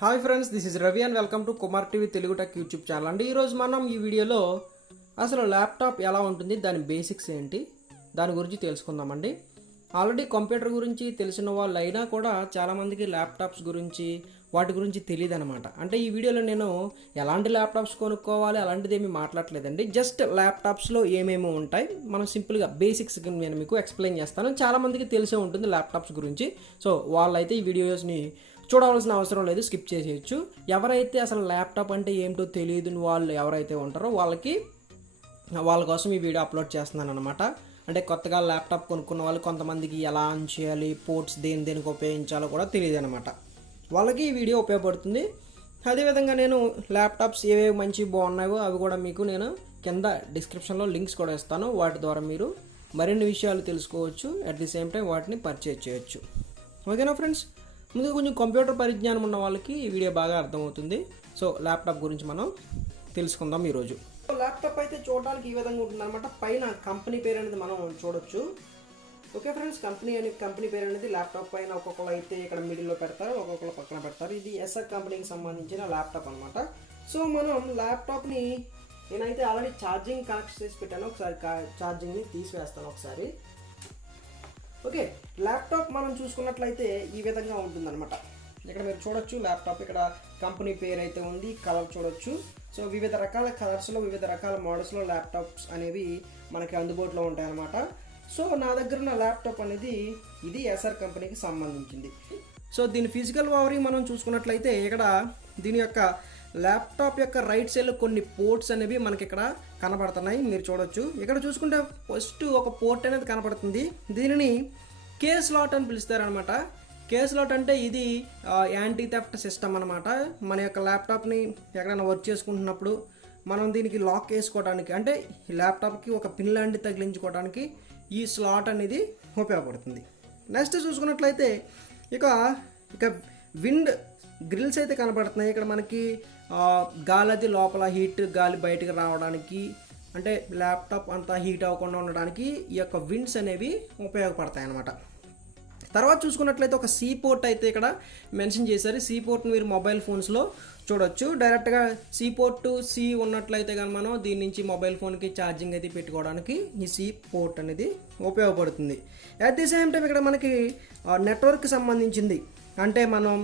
Hi friends, this is Ravi and welcome to Kumar TV Telugu tech YouTube channel అండి. ఈరోజు మనం ఈ వీడియోలో అసలు ల్యాప్టాప్ ఎలా ఉంటుంది, దాని బేసిక్స్ ఏంటి, దాని గురించి తెలుసుకుందామండి. ఆల్రెడీ కంప్యూటర్ గురించి తెలిసిన వాళ్ళు అయినా కూడా చాలామందికి ల్యాప్టాప్స్ గురించి వాటి గురించి తెలియదు అనమాట. అంటే ఈ వీడియోలో నేను ఎలాంటి ల్యాప్టాప్స్ కొనుక్కోవాలి అలాంటిది ఏమీ మాట్లాడలేదండి. జస్ట్ ల్యాప్టాప్స్లో ఏమేమి ఉంటాయి మనం సింపుల్గా బేసిక్స్ నేను మీకు ఎక్స్ప్లెయిన్ చేస్తాను. చాలామందికి తెలిసే ఉంటుంది ల్యాప్టాప్స్ గురించి. సో వాళ్ళైతే ఈ వీడియోస్ని చూడవలసిన అవసరం లేదు, స్కిప్ చేసేయచ్చు. ఎవరైతే అసలు ల్యాప్టాప్ అంటే ఏంటో తెలియదు వాళ్ళు ఎవరైతే ఉంటారో వాళ్ళ కోసం ఈ వీడియో అప్లోడ్ చేస్తున్నాను అనమాట. అంటే కొత్తగా ల్యాప్టాప్ కొనుక్కున్న వాళ్ళు కొంతమందికి ఎలా ఆన్ చేయాలి, పోర్ట్స్ దేనికి ఉపయోగించాలో కూడా తెలియదు అనమాట. వాళ్ళకి ఈ వీడియో ఉపయోగపడుతుంది. అదేవిధంగా నేను ల్యాప్టాప్స్ ఏవేవి మంచి బాగున్నాయో అవి కూడా మీకు నేను కింద డిస్క్రిప్షన్లో లింక్స్ కూడా ఇస్తాను. వాటి ద్వారా మీరు మరిన్ని విషయాలు తెలుసుకోవచ్చు. అట్ ది సేమ్ టైం వాటిని పర్చేజ్ చేయొచ్చు. ఓకేనా ఫ్రెండ్స్? ముందుగా కొంచెం కంప్యూటర్ పరిజ్ఞానం ఉన్న వాళ్ళకి ఈ వీడియో బాగా అర్థమవుతుంది. సో ల్యాప్టాప్ గురించి మనం తెలుసుకుందాం ఈరోజు. ల్యాప్టాప్ అయితే చూడడానికి ఈ విధంగా ఉంటుంది అనమాట. పైన కంపెనీ పేరు అనేది మనం చూడొచ్చు. ఓకే ఫ్రెండ్స్, కంపెనీ పేరు అనేది ల్యాప్టాప్ పైన ఒక్కొక్కరు అయితే ఇక్కడ మిడిల్లో పెడతారు, ఒక్కొక్కరు పక్కన పెడతారు. ఇది ఎస్ఆర్ కంపెనీకి సంబంధించిన ల్యాప్టాప్ అనమాట. సో మనం ల్యాప్టాప్ని నేనైతే ఆల్రెడీ ఛార్జింగ్ కనెక్ట్ చేసి పెట్టాను. ఒకసారి ఛార్జింగ్ని తీసివేస్తాను ఒకసారి. ఓకే, ల్యాప్టాప్ మనం చూసుకున్నట్లయితే ఈ విధంగా ఉంటుందన్నమాట. ఇక్కడ మీరు చూడొచ్చు ల్యాప్టాప్, ఇక్కడ కంపెనీ పేరు అయితే ఉంది, కలర్ చూడొచ్చు. సో వివిధ రకాల కలర్స్లో వివిధ రకాల మోడల్స్లో ల్యాప్టాప్స్ అనేవి మనకి అందుబాటులో ఉంటాయి అన్నమాట. సో నా దగ్గర ఉన్న ల్యాప్టాప్ అనేది ఇది ఎస్ఆర్ కంపెనీకి సంబంధించింది. సో దీని ఫిజికల్ ఓవరీ మనం చూసుకున్నట్లయితే ఇక్కడ దీని యొక్క ల్యాప్టాప్ యొక్క రైట్ సైడ్లో కొన్ని పోర్ట్స్ అనేవి మనకి ఇక్కడ కనబడుతున్నాయి, మీరు చూడొచ్చు. ఇక్కడ చూసుకుంటే ఫస్ట్ ఒక పోర్ట్ అనేది కనబడుతుంది. దీనిని కే స్లాట్ అని పిలుస్తారనమాట. కే స్లాట్ అంటే ఇది యాంటీ థెఫ్ట్ సిస్టమ్ అనమాట. మన యొక్క ల్యాప్టాప్ని ఎక్కడైనా వర్క్ చేసుకుంటున్నప్పుడు మనం దీనికి లాక్ వేసుకోవడానికి, అంటే ఈ ల్యాప్టాప్కి ఒక పిన్ లాంటి తగిలించుకోవడానికి ఈ స్లాట్ అనేది ఉపయోగపడుతుంది. నెక్స్ట్ చూసుకున్నట్లయితే ఇక విండ్ గ్రిల్స్ అయితే కనబడుతున్నాయి. ఇక్కడ మనకి గాలి అది లోపల గాలి బయటకు రావడానికి, అంటే ల్యాప్టాప్ అంతా హీట్ అవ్వకుండా ఉండడానికి ఈ యొక్క విండ్స్ అనేవి ఉపయోగపడతాయి అన్నమాట. తర్వాత చూసుకున్నట్లయితే ఒక సి పోర్ట్ అయితే ఇక్కడ మెన్షన్ చేశారు. సి పోర్ట్ని మీరు మొబైల్ ఫోన్స్లో చూడొచ్చు. డైరెక్ట్గా సి పోర్ట్ ఉన్నట్లయితే కానీ మనం దీని నుంచి మొబైల్ ఫోన్కి ఛార్జింగ్ అయితే పెట్టుకోవడానికి ఈ సి పోర్ట్ అనేది ఉపయోగపడుతుంది. అట్ ది సేమ్ టైం ఇక్కడ మనకి నెట్వర్క్కి సంబంధించింది, అంటే మనం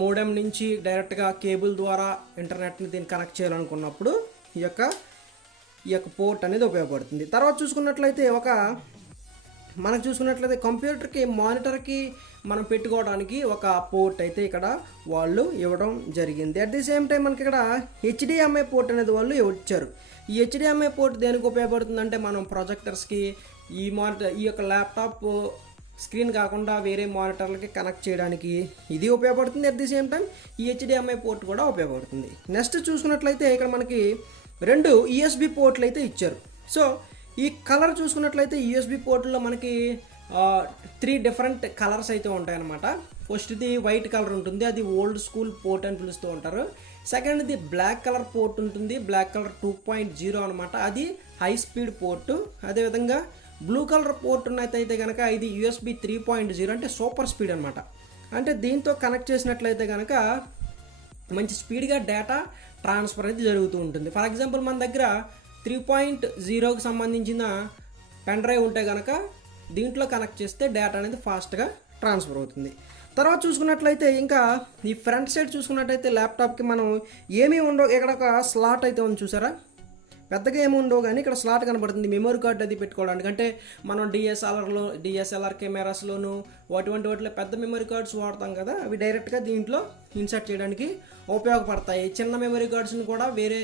మోడెమ్ నుంచి డైరెక్ట్గా కేబుల్ ద్వారా ఇంటర్నెట్ని దీన్ని కనెక్ట్ చేయాలనుకున్నప్పుడు ఈ యొక్క పోర్ట్ అనేది ఉపయోగపడుతుంది. తర్వాత చూసుకున్నట్లయితే మనకు చూసుకున్నట్లయితే కంప్యూటర్కి మానిటర్కి మనం పెట్టుకోవడానికి ఒక పోర్ట్ అయితే ఇక్కడ వాళ్ళు ఇవ్వడం జరిగింది. అట్ ది సేమ్ టైం మనకి ఇక్కడ హెచ్డిఎంఐ పోర్ట్ అనేది వాళ్ళు ఇచ్చారు. ఈ హెచ్డిఎంఐ పోర్ట్ దేనికి ఉపయోగపడుతుందంటే మనం ప్రొజెక్టర్స్కి ఈ యొక్క ల్యాప్టాప్ స్క్రీన్ కాకుండా వేరే మానిటర్లకి కనెక్ట్ చేయడానికి ఇది ఉపయోగపడుతుంది. అట్ ది సేమ్ టైం ఈ హెచ్డిఎంఐ పోర్ట్ కూడా ఉపయోగపడుతుంది. నెక్స్ట్ చూసుకున్నట్లయితే ఇక్కడ మనకి 2 యూఎస్బి పోర్ట్లు అయితే ఇచ్చారు. సో ఈ కలర్ చూసుకున్నట్లయితే యూఎస్బి పోర్ట్లో మనకి 3 డిఫరెంట్ కలర్స్ అయితే ఉంటాయన్నమాట. ఫస్ట్ది వైట్ కలర్ ఉంటుంది, అది ఓల్డ్ స్కూల్ పోర్ట్ అని పిలుస్తూ ఉంటారు. సెకండ్ది బ్లాక్ కలర్ పోర్ట్ ఉంటుంది, బ్లాక్ కలర్ 2.0 అనమాట, అది హై స్పీడ్ పోర్టు. అదేవిధంగా బ్లూ కలర్ పోర్ట్ ఉన్నట్టయితే కనుక ఇది యూఎస్బి 3.0 అంటే సూపర్ స్పీడ్ అనమాట. అంటే దీంతో కనెక్ట్ చేసినట్లయితే కనుక మంచి స్పీడ్గా డేటా ట్రాన్స్ఫర్ అయితే జరుగుతూ ఉంటుంది. ఫర్ ఎగ్జాంపుల్ మన దగ్గర 3.0కి సంబంధించిన పెన్ డ్రైవ్ ఉంటే కనుక దీంట్లో కనెక్ట్ చేస్తే డేటా అనేది ఫాస్ట్గా ట్రాన్స్ఫర్ అవుతుంది. తర్వాత చూసుకున్నట్లయితే ఇంకా ఈ ఫ్రంట్ సైడ్ చూసుకున్నట్లయితే ల్యాప్టాప్కి మనం ఏమీ ఉండవు. ఇక్కడ ఒక స్లాట్ అయితే ఉంది, చూసారా? పెద్దగా ఏమి ఉండవు కానీ ఇక్కడ స్లాట్ కనబడుతుంది మెమరీ కార్డ్ అది పెట్టుకోవడానికి. అంటే మనం డిఎస్ఎల్ఆర్ కెమెరాస్లోను వాటిలో పెద్ద మెమరీ కార్డ్స్ వాడతాం కదా, అవి డైరెక్ట్గా దీంట్లో ఇన్సర్ట్ చేయడానికి ఉపయోగపడతాయి. చిన్న మెమరీ కార్డ్స్ని కూడా వేరే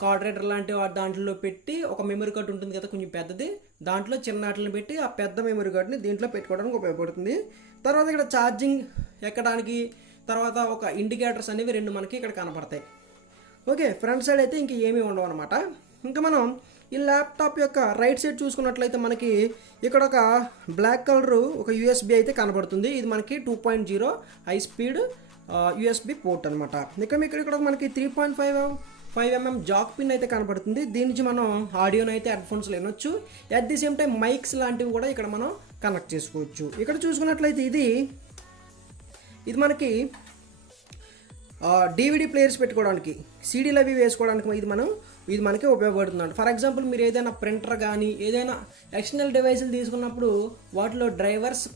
కార్డ్ రీడర్ లాంటి దాంట్లో పెట్టి, ఒక మెమరీ కార్డ్ ఉంటుంది కదా కొంచెం పెద్దది, దాంట్లో చిన్న వాటిని పెట్టి ఆ పెద్ద మెమరీ కార్డ్ని దీంట్లో పెట్టుకోవడానికి ఉపయోగపడుతుంది. తర్వాత ఇక్కడ ఛార్జింగ్ ఎక్కడానికి, తర్వాత ఒక ఇండికేటర్స్ అనేవి 2 మనకి ఇక్కడ కనపడతాయి. ఓకే, ఫ్రంట్ సైడ్ అయితే ఇంక ఏమీ ఉండవు అనమాట. ఇంకా మనం ఈ ల్యాప్టాప్ యొక్క రైట్ సైడ్ చూసుకున్నట్లయితే మనకి ఇక్కడ ఒక బ్లాక్ కలర్ ఒక యూఎస్బి అయితే కనబడుతుంది. ఇది మనకి 2.0 హై స్పీడ్ యూఎస్బి పోర్ట్ అనమాట. ఇక్కడ మనకి 3.5mm జాక్ పిన్ అయితే కనబడుతుంది. దీని నుంచి మనం ఆడియోని అయితే హెడ్ఫోన్స్లో వినొచ్చు. At the same time mics లాంటివి కూడా ఇక్కడ మనం కనెక్ట్ చేసుకోవచ్చు. ఇక్కడ చూసుకున్నట్లయితే ఇది మనకి DVD ప్లేయర్స్ పెట్టుకోవడానికి, సీడీలు అవి వేసుకోవడానికి ఇది మనకి ఉపయోగపడుతుంది. ఫర్ ఎగ్జాంపుల్ మీరు ఏదైనా ప్రింటర్ కానీ ఏదైనా ఎక్స్టర్నల్ డివైసులు తీసుకున్నప్పుడు వాటిలో డ్రైవర్స్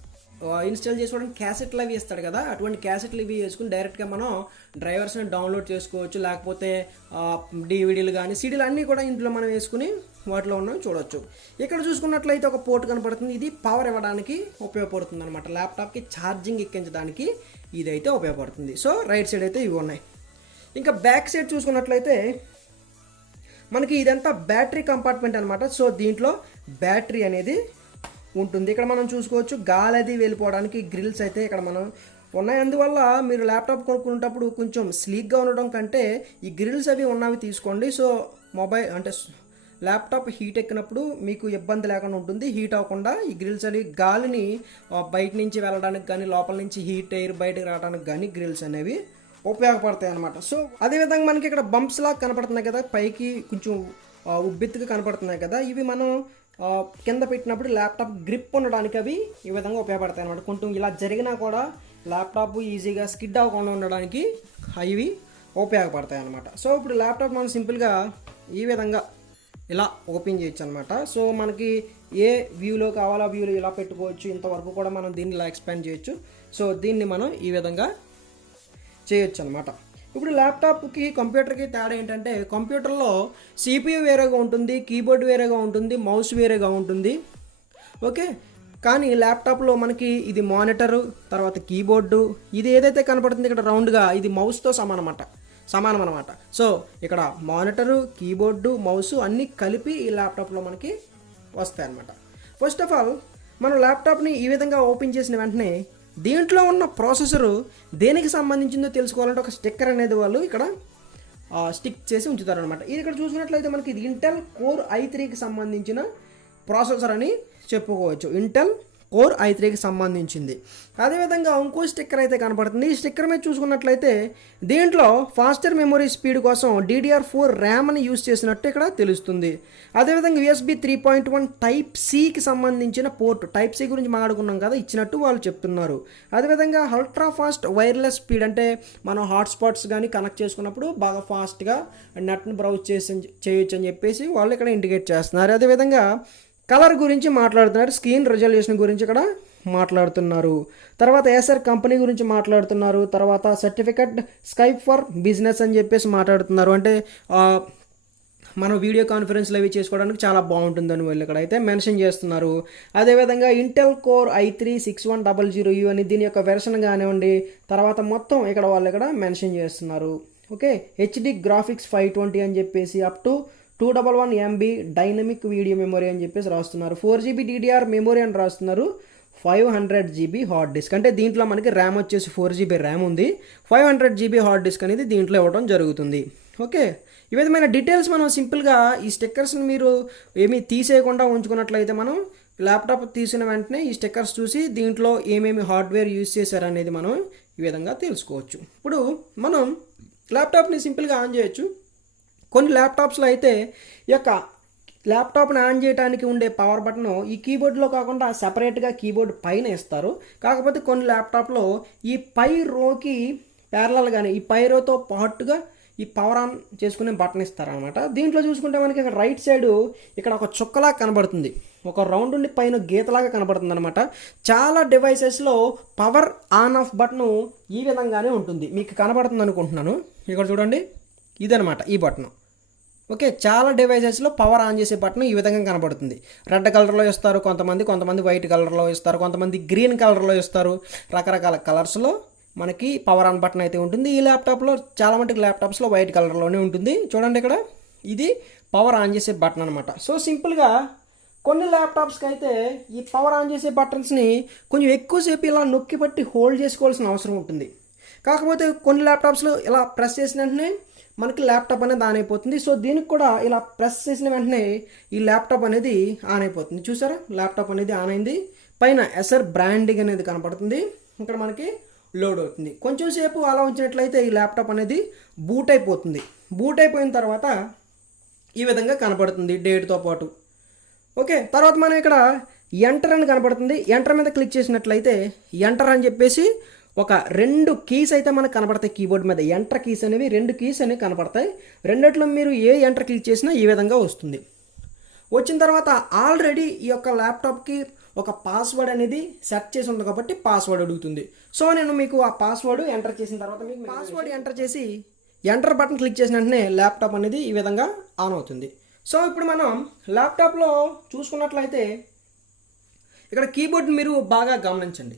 ఇన్స్టాల్ చేసుకోవడానికి క్యాసెట్లు అవి ఇస్తాడు కదా, అటువంటి క్యాసెట్లు ఇవి వేసుకుని డైరెక్ట్గా మనం డ్రైవర్స్ని డౌన్లోడ్ చేసుకోవచ్చు. లేకపోతే DVDలు కానీ సీడీలు అన్నీ కూడా ఇంట్లో మనం వేసుకుని వాటిలో ఉన్నవి చూడవచ్చు. ఇక్కడ చూసుకున్నట్లయితే ఒక పోర్ట్ కనపడుతుంది, ఇది పవర్ ఇవ్వడానికి ఉపయోగపడుతుంది అనమాట. ల్యాప్టాప్కి ఛార్జింగ్ ఎక్కించడానికి ఇదైతే ఉపయోగపడుతుంది. సో రైట్ సైడ్ అయితే ఇవి ఉన్నాయి. ఇంకా బ్యాక్ సైడ్ చూసుకున్నట్లయితే మనకి ఇదంతా బ్యాటరీ కంపార్ట్మెంట్ అనమాట. సో దీంట్లో బ్యాటరీ అనేది ఉంటుంది. ఇక్కడ మనం చూసుకోవచ్చు గాలి అది వెళ్ళిపోవడానికి గ్రిల్స్ అయితే ఇక్కడ మనం ఉన్నాయి. అందువల్ల మీరు ల్యాప్టాప్ కొనుక్కునేటప్పుడు కొంచెం స్లీక్గా ఉండడం కంటే ఈ గ్రిల్స్ అవి ఉన్నవి తీసుకోండి. సో ల్యాప్టాప్ హీట్ ఎక్కినప్పుడు మీకు ఇబ్బంది లేకుండా ఉంటుంది. హీట్ అవ్వకుండా ఈ గ్రిల్స్ అనేవి గాలిని బయట నుంచి వెళ్ళడానికి కానీ లోపల నుంచి హీట్ ఎయిర్ బయటకు రావడానికి కానీ గ్రిల్స్ అనేవి ఉపయోగపడతాయి అనమాట. సో అదేవిధంగా మనకి ఇక్కడ బంప్స్ లాగా కనపడుతున్నాయి కదా, పైకి కొంచెం ఉబ్బెత్తుగా కనపడుతున్నాయి కదా, ఇవి మనం కింద పెట్టినప్పుడు ల్యాప్టాప్ గ్రిప్ ఉండడానికి అవి ఈ విధంగా ఉపయోగపడతాయి అనమాట. కొంచెం ఇలా జరిగినా కూడా ల్యాప్టాప్ ఈజీగా స్కిడ్ అవ్వకుండా ఉండడానికి అవి ఉపయోగపడతాయి అనమాట. సో ఇప్పుడు ల్యాప్టాప్ మనం సింపుల్గా ఈ విధంగా ఇలా ఓపెన్ చేయొచ్చు అనమాట. సో మనకి ఏ వ్యూలో కావాలో వ్యూలో ఇలా పెట్టుకోవచ్చు. ఇంతవరకు కూడా మనం దీన్ని ఇలా ఎక్స్పాండ్ చేయొచ్చు. సో దీన్ని మనం ఈ విధంగా చేయొచ్చు అనమాట. ఇప్పుడు ల్యాప్టాప్కి కంప్యూటర్కి తేడా ఏంటంటే కంప్యూటర్లో CPU వేరేగా ఉంటుంది, కీబోర్డ్ వేరేగా ఉంటుంది, మౌస్ వేరేగా ఉంటుంది. ఓకే, కానీ ల్యాప్టాప్లో మనకి ఇది మానిటరు, తర్వాత కీబోర్డు, ఇది ఏదైతే కనపడుతుంది ఇక్కడ రౌండ్గా ఇది మౌస్తో సమానం అనమాట. సో ఇక్కడ మానిటరు, కీబోర్డు, మౌస్ అన్నీ కలిపి ఈ ల్యాప్టాప్లో మనకి వస్తాయి అనమాట. ఫస్ట్ ఆఫ్ ఆల్ మనం ల్యాప్టాప్ని ఈ విధంగా ఓపెన్ చేసిన వెంటనే దీంట్లో ఉన్న ప్రాసెసరు దేనికి సంబంధించిందో తెలుసుకోవాలంటే ఒక స్టిక్కర్ అనేది వాళ్ళు ఇక్కడ స్టిక్ చేసి ఉంచుతారనమాట. ఇది ఇక్కడ చూసుకున్నట్లయితే మనకి ఇది ఇంటెల్ కోర్ i3కి సంబంధించిన ప్రాసెసర్ అని చెప్పుకోవచ్చు. ఇంటెల్ కోర్ i3కి సంబంధించింది. అదేవిధంగా ఇంకో స్టిక్కర్ అయితే కనపడుతుంది. ఈ స్టిక్కర్ మీద చూసుకున్నట్లయితే దీంట్లో ఫాస్టర్ మెమొరీ స్పీడ్ కోసం DDR4 ర్యామ్ అని యూజ్ చేసినట్టు ఇక్కడ తెలుస్తుంది. అదేవిధంగా USB 3.1 టైప్ Cకి సంబంధించిన పోర్ట్, టైప్ C గురించి మాట్లాడుకున్నాం కదా, ఇచ్చినట్టు వాళ్ళు చెప్తున్నారు. అదేవిధంగా అల్ట్రా ఫాస్ట్ వైర్లెస్ స్పీడ్, అంటే మనం హాట్స్పాట్స్ కానీ కనెక్ట్ చేసుకున్నప్పుడు బాగా ఫాస్ట్గా నెట్ని బ్రౌజ్ చేయొచ్చు అని చెప్పేసి వాళ్ళు ఇక్కడ ఇండికేట్ చేస్తున్నారు. అదేవిధంగా కలర్ గురించి మాట్లాడుతున్నారు, స్క్రీన్ రెజల్యూషన్ గురించి ఇక్కడ మాట్లాడుతున్నారు. తర్వాత ఏసర్ కంపెనీ గురించి మాట్లాడుతున్నారు. తర్వాత సర్టిఫికెట్ స్కైప్ ఫర్ బిజినెస్ అని చెప్పేసి మాట్లాడుతున్నారు. అంటే మనం వీడియో కాన్ఫరెన్స్లు అవి చేసుకోవడానికి చాలా బాగుంటుందని వాళ్ళు ఇక్కడ అయితే మెన్షన్ చేస్తున్నారు. అదేవిధంగా ఇంటెల్ కోర్ i3 6100U అని దీని యొక్క వెర్షన్ కానివ్వండి, తర్వాత మొత్తం ఇక్కడ వాళ్ళు ఇక్కడ మెన్షన్ చేస్తున్నారు. ఓకే, HD గ్రాఫిక్స్ 520 అని చెప్పేసి up to 211 MB dynamic video memory అని చెప్పేసి రాస్తున్నారు. 4GB DDR మెమొరీ అని రాస్తున్నారు. 500GB హార్డ్ డిస్క్, అంటే దీంట్లో మనకి ర్యామ్ వచ్చేసి 4GB ర్యామ్ ఉంది, 500GB హార్డ్ డిస్క్ అనేది దీంట్లో ఇవ్వడం జరుగుతుంది. ఓకే, ఈ విధమైన డీటెయిల్స్ మనం సింపుల్గా ఈ స్టిక్కర్స్ని మీరు ఏమీ తీసేయకుండా ఉంచుకున్నట్లయితే మనం ల్యాప్టాప్ తీసిన వెంటనే ఈ స్టిక్కర్స్ చూసి దీంట్లో ఏమేమి హార్డ్వేర్ యూజ్ చేశారనేది మనం ఈ విధంగా తెలుసుకోవచ్చు. ఇప్పుడు మనం ల్యాప్టాప్ని సింపుల్గా ఆన్ చేయొచ్చు. కొన్ని ల్యాప్టాప్స్లో అయితే ఈ యొక్క ల్యాప్టాప్ని ఆన్ చేయడానికి ఉండే పవర్ బటన్ ఈ కీబోర్డ్లో కాకుండా సపరేట్గా కీబోర్డ్ పైన ఇస్తారు. కాకపోతే కొన్ని ల్యాప్టాప్లో ఈ పై రోకి ప్యారలల్గానే ఈ పై రోతో పాటుగా ఈ పవర్ ఆన్ చేసుకునే బటన్ ఇస్తారనమాట. దీంట్లో చూసుకుంటే మనకి ఇక్కడ రైట్ సైడు ఇక్కడ ఒక చుక్కలా కనబడుతుంది, ఒక రౌండ్ ఉండి పైన గీతలాగా కనబడుతుంది అనమాట. చాలా డివైసెస్లో పవర్ ఆన్ ఆఫ్ బటన్ ఈ విధంగానే ఉంటుంది, మీకు కనబడుతుంది అనుకుంటున్నాను. ఇక్కడ చూడండి, ఇదనమాట ఈ బటన్. ఓకే, చాలా డివైసెస్లో పవర్ ఆన్ చేసే బటన్ ఈ విధంగా కనబడుతుంది. రెడ్ కలర్లో ఇస్తారు కొంతమంది వైట్ కలర్లో ఇస్తారు, కొంతమంది గ్రీన్ కలర్లో ఇస్తారు. రకరకాల కలర్స్లో మనకి పవర్ ఆన్ బటన్ అయితే ఉంటుంది. ఈ ల్యాప్టాప్లో చాలా మటుకు ల్యాప్టాప్స్లో వైట్ కలర్లోనే ఉంటుంది. చూడండి ఇక్కడ ఇది పవర్ ఆన్ చేసే బటన్ అనమాట. సో సింపుల్గా కొన్ని ల్యాప్టాప్స్కి అయితే ఈ పవర్ ఆన్ చేసే బటన్స్ని కొంచెం ఎక్కువసేపు ఇలా నొక్కి పట్టి హోల్డ్ చేసుకోవాల్సిన అవసరం ఉంటుంది. కాకపోతే కొన్ని ల్యాప్టాప్స్లో ఇలా ప్రెస్ చేసిన వెంటనే మనకి ల్యాప్టాప్ అనేది ఆన్ అయిపోతుంది. సో దీనికి కూడా ఇలా ప్రెస్ చేసిన వెంటనే ఈ ల్యాప్టాప్ అనేది ఆన్ అయిపోతుంది. చూసారా, ల్యాప్టాప్ అనేది ఆన్ అయింది. పైన ఎసర్ బ్రాండింగ్ అనేది కనపడుతుంది. ఇక్కడ మనకి లోడ్ అవుతుంది. కొంచెం సేపు అలా ఉంచినట్లయితే ఈ ల్యాప్టాప్ అనేది బూట్ అయిపోతుంది. బూట్ అయిపోయిన తర్వాత ఈ విధంగా కనపడుతుంది డేట్తో పాటు. ఓకే, తర్వాత మనం ఇక్కడ ఎంటర్ అని కనపడుతుంది. ఎంటర్ మీద క్లిక్ చేసినట్లయితే ఎంటర్ అని చెప్పేసి ఒక 2 కీస్ అయితే మనకు కనపడతాయి కీబోర్డ్ మీద. ఎంటర్ కీస్ అనేవి 2 కీస్ అనేవి కనపడతాయి. రెండిట్లో మీరు ఏ ఎంటర్ క్లిక్ చేసినా ఈ విధంగా వస్తుంది. వచ్చిన తర్వాత ఆల్రెడీ ఈ యొక్క ల్యాప్టాప్కి ఒక పాస్వర్డ్ అనేది సెట్ చేసి ఉంది కాబట్టి పాస్వర్డ్ అడుగుతుంది. సో నేను మీకు ఆ పాస్వర్డ్ ఎంటర్ చేసిన తర్వాత మీకు పాస్వర్డ్ ఎంటర్ చేసి ఎంటర్ బటన్ క్లిక్ చేసిన వెంటనే ల్యాప్టాప్ అనేది ఈ విధంగా ఆన్ అవుతుంది. సో ఇప్పుడు మనం ల్యాప్టాప్లో చూసుకున్నట్లయితే ఇక్కడ కీబోర్డ్ మీరు బాగా గమనించండి.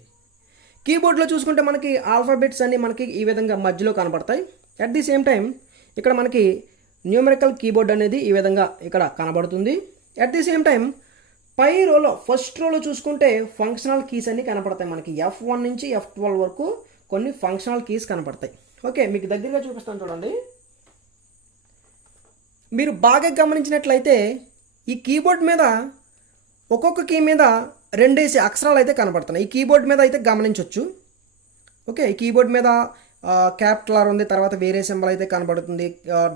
కీబోర్డ్లో చూసుకుంటే మనకి ఆల్ఫాబెట్స్ అన్ని మనకి ఈ విధంగా మధ్యలో కనబడతాయి. అట్ ది సేమ్ టైం ఇక్కడ మనకి న్యూమరికల్ కీబోర్డ్ అనేది ఈ విధంగా ఇక్కడ కనబడుతుంది. అట్ ది సేమ్ టైం పై రోలో ఫస్ట్ రోలో చూసుకుంటే ఫంక్షనల్ కీస్ అన్ని కనపడతాయి. మనకి F1 నుంచి F12 వరకు కొన్ని ఫంక్షనల్ కీస్ కనపడతాయి. ఓకే, మీకు దగ్గరగా చూపిస్తాను చూడండి. మీరు బాగా గమనించినట్లయితే ఈ కీబోర్డ్ మీద ఒక్కొక్క కీ మీద 2 అక్షరాలు అయితే కనపడుతున్నాయి. ఈ కీబోర్డ్ మీద అయితే గమనించవచ్చు. ఓకే, ఈ కీబోర్డ్ మీద క్యాపిటల్ ఆర్ ఉంది, తర్వాత వేరే సింబల్ అయితే కనబడుతుంది,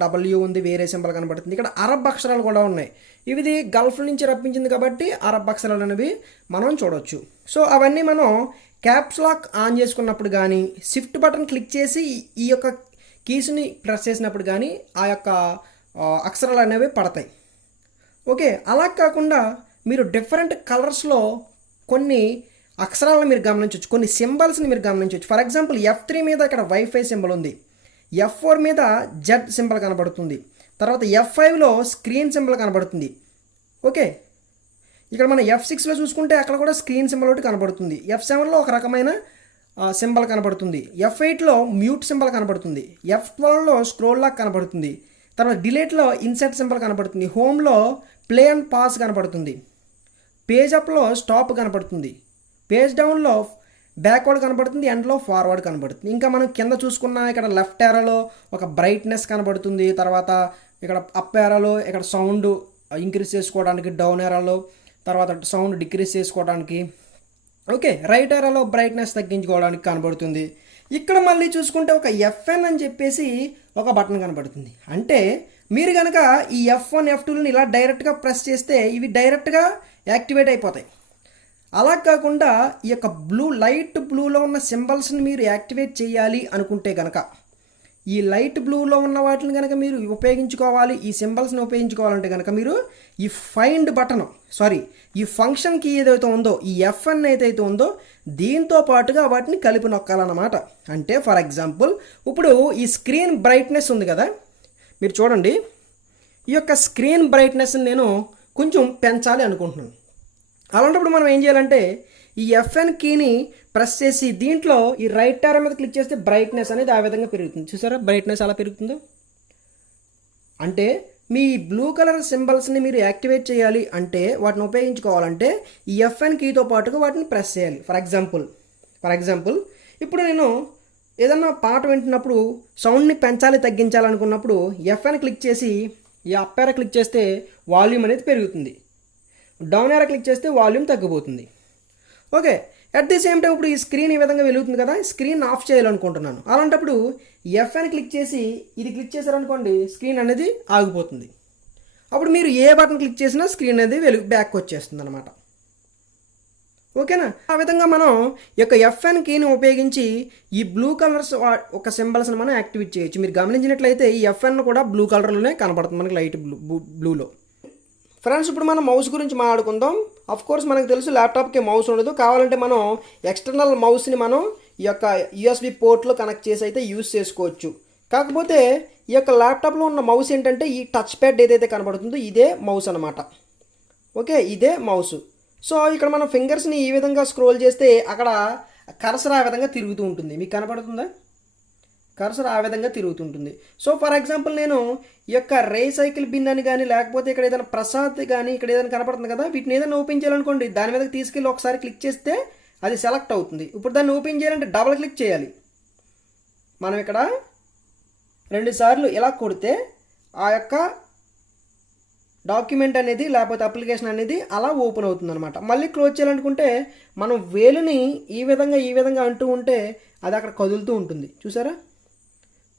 W ఉంది, వేరే సింబల్ కనబడుతుంది. ఇక్కడ అరబ్ అక్షరాలు కూడా ఉన్నాయి. ఇది గల్ఫ్ నుంచి రప్పించింది కాబట్టి అరబ్ అక్షరాలు అనేవి మనం చూడవచ్చు. సో అవన్నీ మనం క్యాప్స్ లాక్ ఆన్ చేసుకున్నప్పుడు కానీ షిఫ్ట్ బటన్ క్లిక్ చేసి ఈ యొక్క కీస్ని ప్రెస్ చేసినప్పుడు కానీ ఆ యొక్క అక్షరాలు అనేవి పడతాయి. ఓకే, అలా కాకుండా మీరు డిఫరెంట్ కలర్స్లో కొన్ని అక్షరాలను మీరు గమనించవచ్చు, కొన్ని సింబల్స్ని మీరు గమనించవచ్చు. ఫర్ ఎగ్జాంపుల్ F3 మీద ఇక్కడ వైఫై సింబల్ ఉంది, F4 మీద జెడ్ సింబల్ కనబడుతుంది, తర్వాత F5లో స్క్రీన్ సింబల్ కనబడుతుంది. ఓకే, ఇక్కడ మనం F6లో చూసుకుంటే అక్కడ కూడా స్క్రీన్ సింబల్ ఒకటి కనబడుతుంది. F7లో ఒక రకమైన సింబల్ కనబడుతుంది. F8లో మ్యూట్ సింబల్ కనబడుతుంది. F12లో స్క్రోల్ లాక్ కనబడుతుంది. తర్వాత డిలీట్లో ఇన్సర్ట్ సింబల్ కనబడుతుంది. హోమ్లో ప్లే అండ్ పాస్ కనబడుతుంది. పేజ్ అప్లో స్టాప్ కనబడుతుంది. పేజ్ డౌన్లో బ్యాక్వర్డ్ కనబడుతుంది, ఎండ్లో ఫార్వర్డ్ కనబడుతుంది. ఇంకా మనం కింద చూసుకున్న ఇక్కడ లెఫ్ట్ ఏరాలో ఒక బ్రైట్నెస్ కనబడుతుంది. తర్వాత ఇక్కడ అప్ ఏరాలో ఇక్కడ సౌండ్ ఇంక్రీజ్ చేసుకోవడానికి, డౌన్ ఏరాలో తర్వాత సౌండ్ డిక్రీజ్ చేసుకోవడానికి, ఓకే, రైట్ ఏరాలో బ్రైట్నెస్ తగ్గించుకోవడానికి కనబడుతుంది. ఇక్కడ మళ్ళీ చూసుకుంటే ఒక FN అని చెప్పేసి ఒక బటన్ కనబడుతుంది. అంటే మీరు కనుక ఈ F1 F2ని ఇలా డైరెక్ట్గా ప్రెస్ చేస్తే ఇవి డైరెక్ట్గా యాక్టివేట్ అయిపోతాయి. అలా కాకుండా ఈ యొక్క లైట్ బ్లూలో ఉన్న సింబల్స్ని మీరు యాక్టివేట్ చేయాలి అనుకుంటే కనుక ఈ లైట్ బ్లూలో ఉన్న వాటిని కనుక మీరు ఉపయోగించుకోవాలి, ఈ సింబల్స్ని ఉపయోగించుకోవాలంటే కనుక మీరు ఈ ఫైండ్ బటన్ ఈ ఫంక్షన్ కీ ఏదైతే ఉందో, ఈ FN ఏదైతే ఉందో దీంతో పాటుగా వాటిని కలిపి నొక్కాలన్నమాట. అంటే ఫర్ ఎగ్జాంపుల్ ఇప్పుడు ఈ స్క్రీన్ బ్రైట్నెస్ ఉంది కదా, మీరు చూడండి, ఈ యొక్క స్క్రీన్ బ్రైట్నెస్ని నేను కొంచెం పెంచాలి అనుకుంటున్నాను. అలాంటప్పుడు మనం ఏం చేయాలంటే ఈ FN కీని ప్రెస్ చేసి దీంట్లో ఈ రైట్ ఏరో మీద క్లిక్ చేస్తే బ్రైట్నెస్ అనేది ఆ విధంగా పెరుగుతుంది. చూసారా బ్రైట్నెస్ అలా పెరుగుతుందో? అంటే మీ బ్లూ కలర్ సింబల్స్ని మీరు యాక్టివేట్ చేయాలి అంటే వాటిని ఉపయోగించుకోవాలంటే ఈ FN కీతో పాటుగా వాటిని ప్రెస్ చేయాలి. ఫర్ ఎగ్జాంపుల్ ఇప్పుడు నేను ఏదన్నా పాట వింటున్నప్పుడు సౌండ్ని పెంచాలి తగ్గించాలనుకున్నప్పుడు FN క్లిక్ చేసి ఈ అప్ ఏరో క్లిక్ చేస్తే వాల్యూమ్ అనేది పెరుగుతుంది, డౌన్ ఏరో క్లిక్ చేస్తే వాల్యూమ్ తగ్గిపోతుంది. Okay, at the same time ఇప్పుడు ఈ స్క్రీన్ ఈ విధంగా వెలుగుతుంది కదా, స్క్రీన్ ఆఫ్ చేయాలనుకుంటున్నాను. అలాంటప్పుడు FN క్లిక్ చేసి ఇది క్లిక్ చేశారనుకోండి, స్క్రీన్ అనేది ఆగిపోతుంది. అప్పుడు మీరు ఏ బటన్ క్లిక్ చేసినా స్క్రీన్ అనేది బ్యాక్ వచ్చేస్తుంది అనమాట. ఓకేనా? ఆ విధంగా మనం ఈ యొక్క FN కీని ఉపయోగించి ఈ బ్లూ కలర్స్ ఒక సింబల్స్ని మనం యాక్టివేట్ చేయొచ్చు. మీరు గమనించినట్లయితే ఈ FN కూడా బ్లూ కలర్లోనే కనపడుతుంది మనకి, లైట్ బ్లూలో. ఫ్రెండ్స్, ఇప్పుడు మనం మౌస్ గురించి మాట్లాడుకుందాం. అఫ్ కోర్స్ మనకు తెలుసు ల్యాప్టాప్కి మౌస్ ఉండదు. కావాలంటే మనం ఎక్స్టర్నల్ మౌస్ని మనం ఈ యొక్క USB పోర్ట్లో కనెక్ట్ చేసి అయితే యూజ్ చేసుకోవచ్చు. కాకపోతే ఈ యొక్క ల్యాప్టాప్లో ఉన్న మౌస్ ఏంటంటే ఈ టచ్ ప్యాడ్ ఏదైతే కనబడుతుందో ఇదే మౌస్ అనమాట. ఓకే, ఇదే మౌస్. సో ఇక్కడ మనం ఫింగర్స్ని ఈ విధంగా స్క్రోల్ చేస్తే అక్కడ కర్సర్ ఆ విధంగా తిరుగుతూ ఉంటుంది. మీకు కనబడుతుందా? కర్సర్ ఆ విధంగా తిరుగుతుంటుంది. సో ఫర్ ఎగ్జాంపుల్ నేను ఈ యొక్క రీసైకిల్ బిన్ అని కానీ లేకపోతే ఇక్కడ ఏదైనా ప్రసాద్ కానీ ఇక్కడ ఏదైనా కనపడుతుంది కదా, వీటిని ఏదైనా ఓపెన్ చేయాలనుకోండి, దాని మీద తీసుకెళ్ళి ఒకసారి క్లిక్ చేస్తే అది సెలెక్ట్ అవుతుంది. ఇప్పుడు దాన్ని ఓపెన్ చేయాలంటే డబుల్ క్లిక్ చేయాలి. మనం ఇక్కడ 2 సార్లు ఇలా కొడితే ఆ యొక్క డాక్యుమెంట్ అనేది లేకపోతే అప్లికేషన్ అనేది అలా ఓపెన్ అవుతుంది అనమాట. మళ్ళీ క్లోజ్ చేయాలనుకుంటే మనం వేలుని ఈ విధంగా అంటూ ఉంటే అది అక్కడ కదులుతూ ఉంటుంది. చూసారా?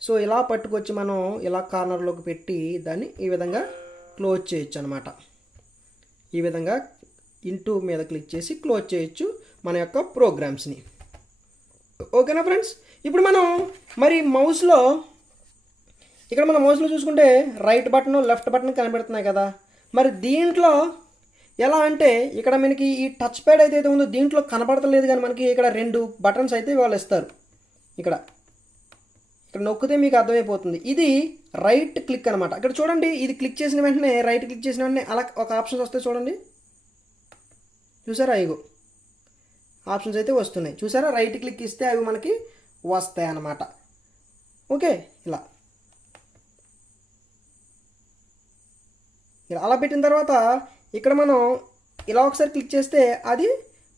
సో ఇలా పట్టుకొచ్చి మనం ఇలా కార్నర్లోకి పెట్టి దాన్ని ఈ విధంగా క్లోజ్ చేయొచ్చు అనమాట. ఈ విధంగా ఇంటూ మీద క్లిక్ చేసి క్లోజ్ చేయొచ్చు మన యొక్క ప్రోగ్రామ్స్ని. ఓకేనా ఫ్రెండ్స్, ఇప్పుడు మనం మరి మౌస్లో ఇక్కడ మన మౌస్లో చూసుకుంటే రైట్ బటన్ లెఫ్ట్ బటన్ కనబడుతున్నాయి కదా. మరి దీంట్లో ఎలా అంటే ఇక్కడ మనకి ఈ టచ్ ప్యాడ్ అయితే ఉందో దీంట్లో కనబడతలేదు, కానీ మనకి ఇక్కడ 2 బటన్స్ అయితే వాళ్ళు ఇస్తారు. ఇక్కడ నొక్కితే మీకు అర్థమైపోతుంది. ఇది రైట్ క్లిక్ అనమాట. ఇక్కడ చూడండి, ఇది క్లిక్ చేసిన వెంటనే రైట్ క్లిక్ చేసిన వెంటనే అలా ఒక ఆప్షన్స్ వస్తాయి చూడండి. చూసారా, ఇగో ఆప్షన్స్ అయితే వస్తున్నాయి చూసారా. రైట్ క్లిక్ ఇస్తే అవి మనకి వస్తాయి అన్నమాట. ఓకే, ఇలా అలా పెట్టిన తర్వాత ఇక్కడ మనం ఇలా ఒకసారి క్లిక్ చేస్తే అది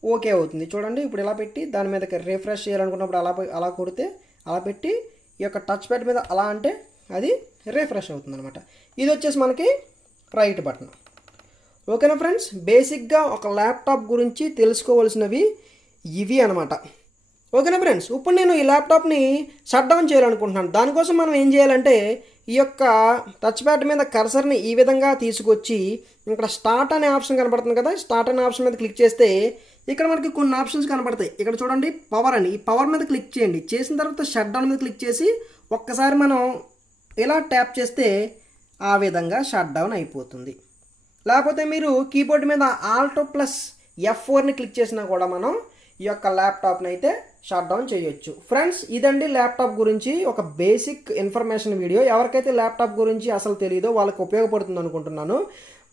ఓకే అవుతుంది చూడండి. ఇప్పుడు ఇలా పెట్టి దాని మీదకి రిఫ్రెష్ చేయాలనుకున్నప్పుడు అలా కొడితే అలా పెట్టి ఈ యొక్క టచ్ ప్యాడ్ మీద అలా అంటే అది రిఫ్రెష్ అవుతుంది అనమాట. ఇది వచ్చేసి మనకి రైట్ బటన్. ఓకేనా ఫ్రెండ్స్, బేసిక్గా ఒక ల్యాప్టాప్ గురించి తెలుసుకోవాల్సినవి ఇవి అనమాట. ఓకేనా ఫ్రెండ్స్, ఇప్పుడు నేను ఈ ల్యాప్టాప్ని షట్ డౌన్ చేయాలనుకుంటున్నాను. దానికోసం మనం ఏం చేయాలంటే ఈ యొక్క టచ్ ప్యాడ్ మీద కర్సర్ని ఈ విధంగా తీసుకొచ్చి ఇక్కడ స్టార్ట్ అనే ఆప్షన్ కనబడుతుంది కదా, స్టార్ట్ అనే ఆప్షన్ మీద క్లిక్ చేస్తే ఇక్కడ మనకి కొన్ని ఆప్షన్స్ కనబడతాయి. ఇక్కడ చూడండి పవర్ అని, ఈ పవర్ మీద క్లిక్ చేయండి. చేసిన తర్వాత షట్ డౌన్ మీద క్లిక్ చేసి ఒక్కసారి మనం ఇలా ట్యాప్ చేస్తే ఆ విధంగా షట్ డౌన్ అయిపోతుంది. లేకపోతే మీరు కీబోర్డ్ మీద ఆల్ట్ ప్లస్ F4ని క్లిక్ చేసినా కూడా మనం ఈ యొక్క ల్యాప్టాప్ని అయితే షట్ డౌన్ చేయొచ్చు. ఫ్రెండ్స్, ఇదండి ల్యాప్టాప్ గురించి ఒక బేసిక్ ఇన్ఫర్మేషన్ వీడియో. ఎవరికైతే ల్యాప్టాప్ గురించి అసలు తెలియదో వాళ్ళకి ఉపయోగపడుతుంది అనుకుంటున్నాను.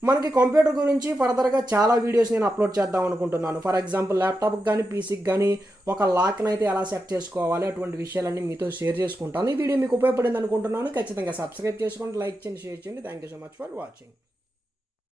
మనకి కంప్యూటర్ గురించి ఫర్దర్గా చాలా వీడియోస్ నేను అప్లోడ్ చేద్దాం అనుకుంటున్నాను. ఫర్ ఎగ్జాంపుల్ ల్యాప్టాప్కి కానీ పీసీకి కానీ ఒక లాక్ని అయితే ఎలా సెట్ చేసుకోవాలి, అటువంటి విషయాలన్నీ మీతో షేర్ చేసుకుంటాను. ఈ వీడియో మీకు ఉపయోగపడింది అనుకుంటున్నాను. ఖచ్చితంగా సబ్స్క్రైబ్ చేసుకోండి, లైక్ చేయండి, షేర్ చేయండి. Thank you so much for watching.